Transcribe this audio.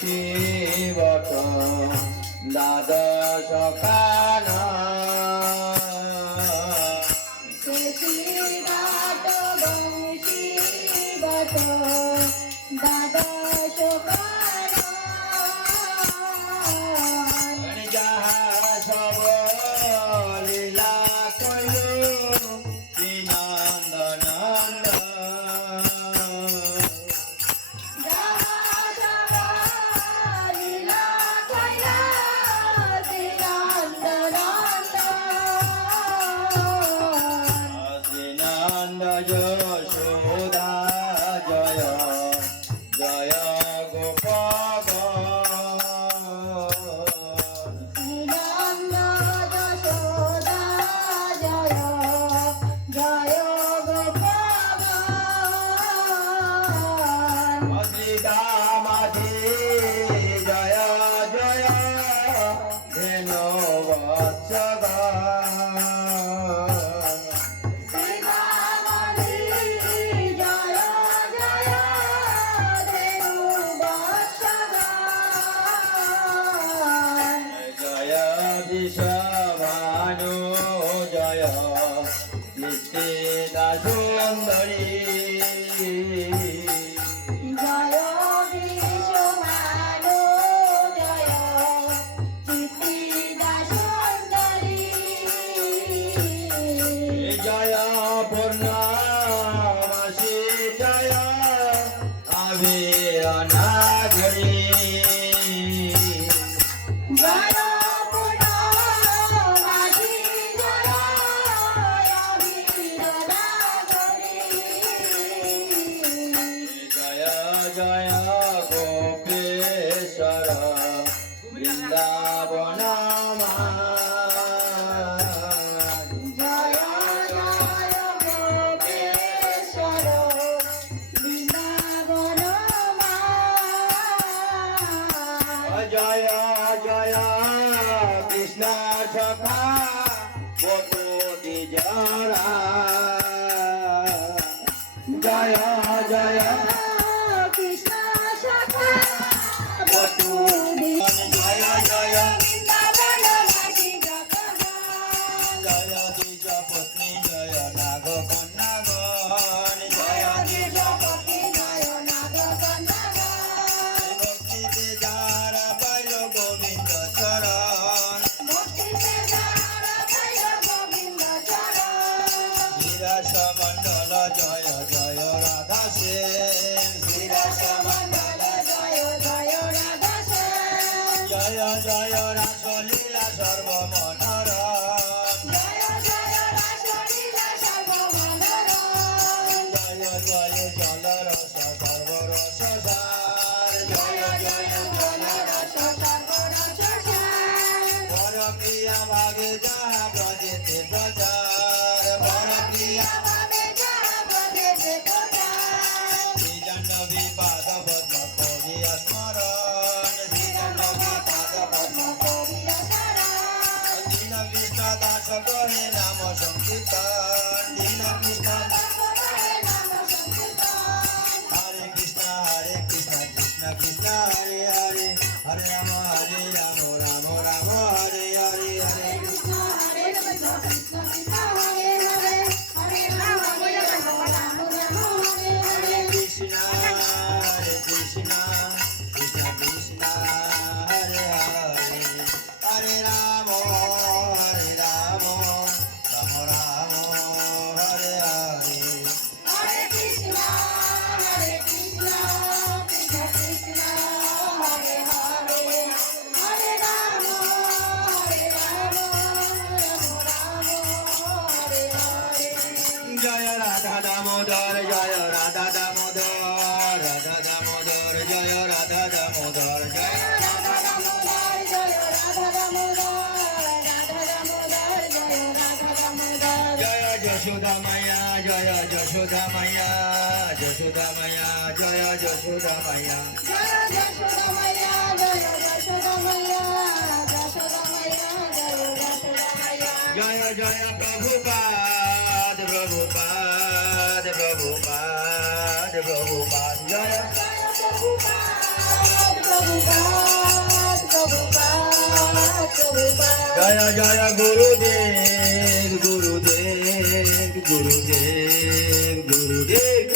শিবত দ্বাদশ কানা শিবত বংশীবত দ্বাদশ কানা যাহা সব লীলা কইল শ্রীনন্দ নন্দ যশোদা জয় জয় গোপাল শ্রীনন্দ যশোদা জয় জয় গোপাল অদ্রিতা মাঝি জয় জয় ধেনু বৎসগা বিশ্বভানু জয় নিশ্চিতা সুন্দরী জয় বিশ্বভানু জয় চিত্তিদা সুন্দরী জয় পূর্ণমাসী জয় আবিরনাগরী জয় জয় গোপেশ্বর বৃন্দাবন জয় জয় গোপেশ্বর বৃন্দাবন জয় জয় কৃষ্ণ সখা বটুদি জরা জয় জয় কৃষ্ণ সখা বটুদি জয় জয় বৃন্দাবনবাসী জগৎ জয় দ্বিজ পত্নী জয় নাগ কন্যাগণ জয় দ্বিজ পতি জয় নাগ কন্যাগণ ভক্তিতে যার পাইল গোবিন্দ চরণ ভক্তিতে যারা পাইল গোবিন্দ চরণ বিরাস মণ্ডল জয় জয় রাধা সেন বিরাস মণ্ডল জয় জয় রাধা সেন জয় জয় রাসলীলা সর্বমনোরম জয় জয় রাসলীলা সর্বমনোরম জয় জয় জল রস সর্বরস সার জয় জয় জলরস সর্বরস সার পরক্রিয়া ভাগে যাহা ব্রজেতে প্রচার পরক্রিয়া ভাবে যাহা ব্রজেতে প্রচার শ্রীজাহ্নবী পাদ পদ্ম করিয়া স্মরণ শ্রীজাহ্নবী পাদ পদ্ম করিয়া শরণ দীন কৃষ্ণ দাস কহে নাম সংকীর্তন দীন কৃষ্ণ হরে কৃষ্ণ কৃষ্ণ কৃষ্ণ হরে হরে হরে রাম রাম রাম হরে হরে হরে হরে কৃষ্ণ কৃষ্ণ কৃষ্ণ হরে হরে হরে রাম রাম রাম হরে হরে জয় রাধা দামোদর জয় রাধা দামোদর রাধা দামোদর জয় রাধা দামোদর জয় জয় যশোদা মায়া জয় যশোদা মায়া যশোদা মায়া জয় যশোদা মায়া জয় জয় প্রভুপাদ প্রভুপাদ প্রভুপাদ প্রভুপাদ জয় Prabhupada জয় জয় গুরুদেব গুরুদেব গুরুদেব গুরুদেব